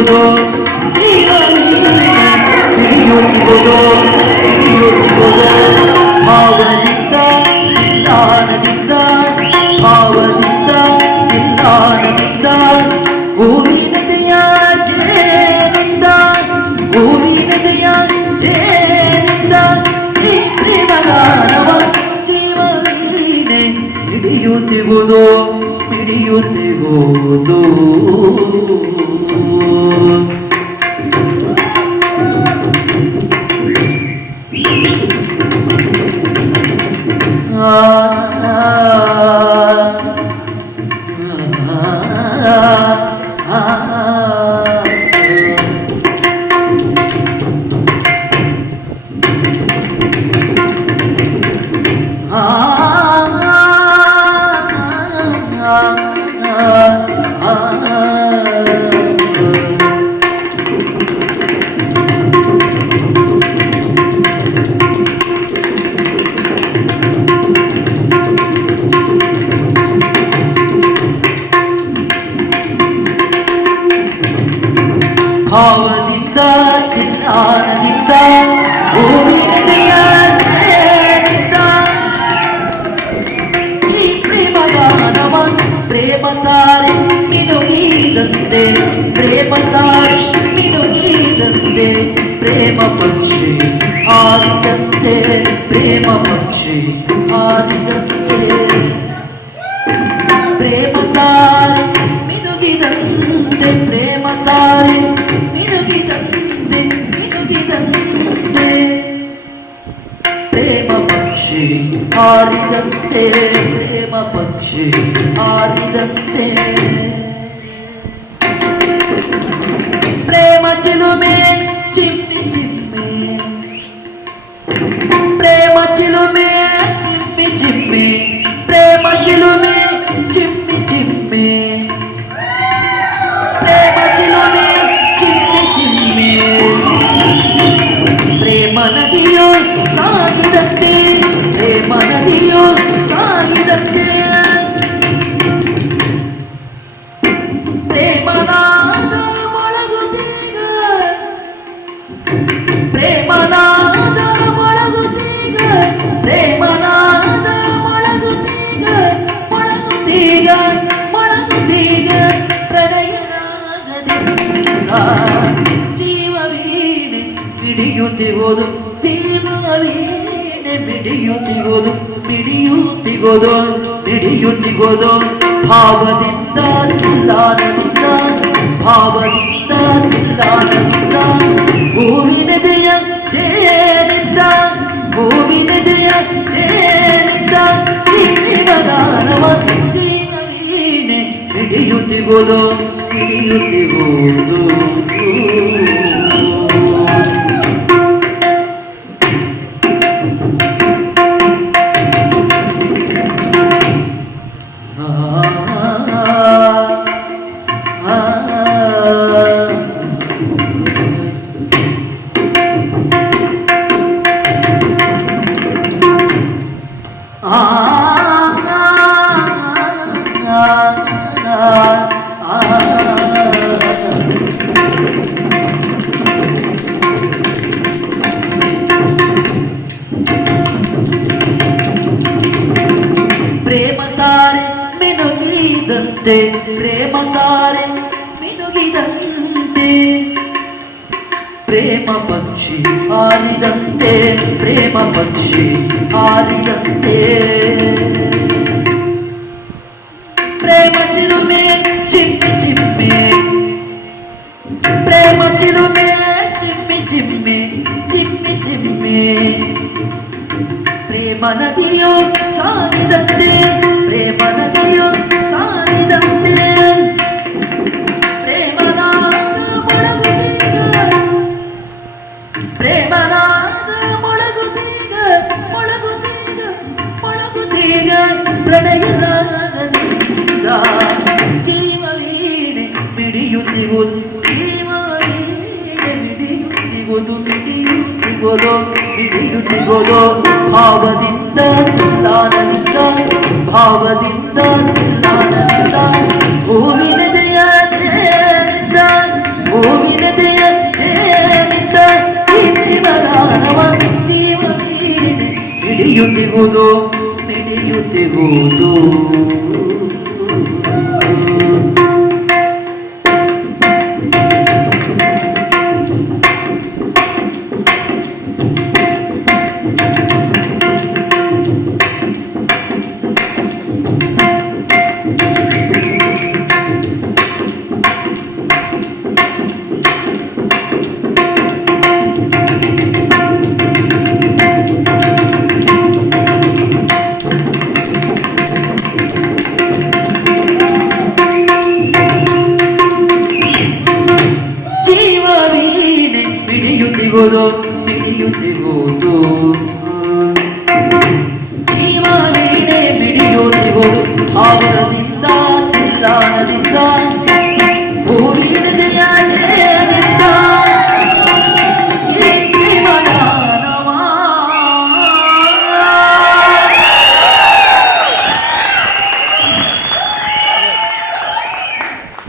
ಹಿಡಿಯುತ್ತಿಗುವುದು ಜೀವನೀನೆ ಹಿಡಿಯುತ್ತಿಗುವುದು ಹಿಡಿಯುತ್ತಿಗುವುದು ಭಾವದಿಂದ ನಿಲ್ಲಾನದಿಂದ ಭಾವದಿಂದ ನಿಲ್ಲಾನದಿಂದ ಹೂವಿನದೆಯ ಜೇನಿಂದ ಹೂವಿನದೆಯ ಜೇನಿಂದ ಈ ಪ್ರೇಮಗಾನವ ಜೀವವೀಣೆ ಹಿಡಿಯುತ್ತಿಗುವುದು ಹಿಡಿಯುತ್ತಿಗುವುದು ಭಾವದಿಂದ ತಿಲ್ಲಾನದಿಂದ ಹೂವಿನದೆಯ ಜೇನಿಂದ ಈ ಪ್ರೇಮಗಾನವ ಪ್ರೇಮ ತಾರೆ ಮಿನುಗಿದಂತೆ ಪ್ರೇಮ ತಾರೆ ಮಿನುಗಿದಂತೆ ಪ್ರೇಮ ಪಕ್ಷಿ ಹಾರಿದಂತೆ ಪ್ರೇಮ ಪಕ್ಷಿ ಹಾರಿದಂತೆ ಪ್ರೇಮ ತಾರೆ ಮಿನುಗಿದಂತೆ ಪ್ರೇಮ ತಾರೆ ಮಿನುಗಿದಂತೆ ಮಿನುಗಿದಂತೆ ಪ್ರೇಮ ಪಕ್ಷಿ ಹಾರಿದಂತೆ ಪ್ರೇಮ ಪಕ್ಷಿ ಹಾರಿದಂತೆ ಪ್ರೇಮ ಚಿಲುಮೆ ಚಿಮ್ಮಿ ಚಿಮ್ಮಿ ಪ್ರೇಮ ಚಿಲುಮೆ ಚಿಮ್ಮಿ ಚಿಮ್ಮಿ ಪ್ರೇಮ ಚಿಲುಮೆ ಚಿಮ್ಮಿ ಚಿಮ್ಮಿ ಪ್ರೇಮ ಚಿಲುಮೆ ಚಿಮ್ಮಿ ಚಿಮ್ಮಿ ಪ್ರೇಮ ನದಿಯೋ ಸಾಗಿದಂತೆ ಪ್ರೇಮ ನದಿಯೋ ಸಾಗಿದಂತೆ ಪ್ರೇಮನಾದ ಮೊಳಗುತ್ತೀಗ ಪ್ರೇಮನಾದ ಮೊಳಗುತ್ತೀಗ ಪ್ರೇಮನಾದ ಮೊಳಗುತ್ತೀಗ ಮೊಳಗುತ್ತೀಗ ಮೊಳಗುತ್ತೀಗ ಪ್ರಣಯರಾಗದಿಂದ ಜೀವವೀಣೆ ಹಿಡಿಯುತ್ತಿಗೋದು ಜೀವವೀಣೆ ಹಿಡಿಯುತ್ತಿಗೋದು ಹಿಡಿಯುತ್ತಿಗೋದು ಹಿಡಿಯುತ್ತಿಗೋದು ಭಾವದಿಂದ ತಿಲ್ಲಾನದಿಂದ ಭಾವದಿಂದ ತಿಲ್ಲಾನದಿಂದ ಹೂವಿನದೆಯ ಜೇನಿಂದ ಹೂವಿನದೆಯ ಜೇನಿಂದ ಈ ಪ್ರೇಮಗಾನವ ಜೀವವೀಣೆ ಹಿಡಿಯುತ್ತಿಗೋದು ಹಿಡಿಯುತ್ತಿಗೋದು ಪ್ರೇಮ ತಾರೆ ಮಿನುಗಿದಂತೆ ಪ್ರೇಮ ತಾರೆ ಮಿನುಗಿದಂತೆ ಪ್ರೇಮ ಪಕ್ಷಿ ಹಾರಿದಂತೆ ಪ್ರೇಮ ಪಕ್ಷಿ ಹಾರಿದಂತೆ ಪ್ರೇಮ ಚಿಲುಮೆ ಚಿಮ್ಮಿ ಚಿಮ್ಮಿ ಪ್ರೇಮ ಚಿಲುಮೆ ಚಿಮ್ಮಿ ಚಿಮ್ಮಿ ಚಿಮ್ಮಿ ಚಿಮ್ಮಿ ಪ್ರೇಮ ನದಿಯೋ ಸಾಗಿದಂತೆ ಪ್ರೇಮ ನದಿಯೋ ಸಾಗಿದಂತೆ ಪ್ರೇಮನಾದ ಮೊಳಗುತ್ತೀಗ ಪ್ರೇಮನಾದ ಮೊಳಗುತ್ತೀಗ ಮೊಳಗುತ್ತೀಗ ಮೊಳಗುತ್ತೀಗ ಪ್ರಣಯರಾಗದಿಂದ ಜೀವವೀಣೆ ಮಿಡಿಯುತ್ತಿಗುವುದು ಜೀವವೀಣೆ ಮಿಡಿಯುತ್ತಿಗುವುದು ಮಿಡಿಯುತ್ತಿಗುವುದು ಹಿಡಿಯುತ್ತಿಗೋದು ಭಾವದಿಂದ ತಿಲ್ಲಾನದಿಂದ ಭಾವದಿಂದ ತಿಲ್ಲಾನದಿಂದ ಹೂವಿನದೆಯ ಜೇನಿಂದ ಮಿಡಿಯುತ್ತಿ ಹೋದು ಜೀವ ವೀಣೆ ಮಿಡಿಯುತ್ತಿ ಹೋದು ಅವರದಿ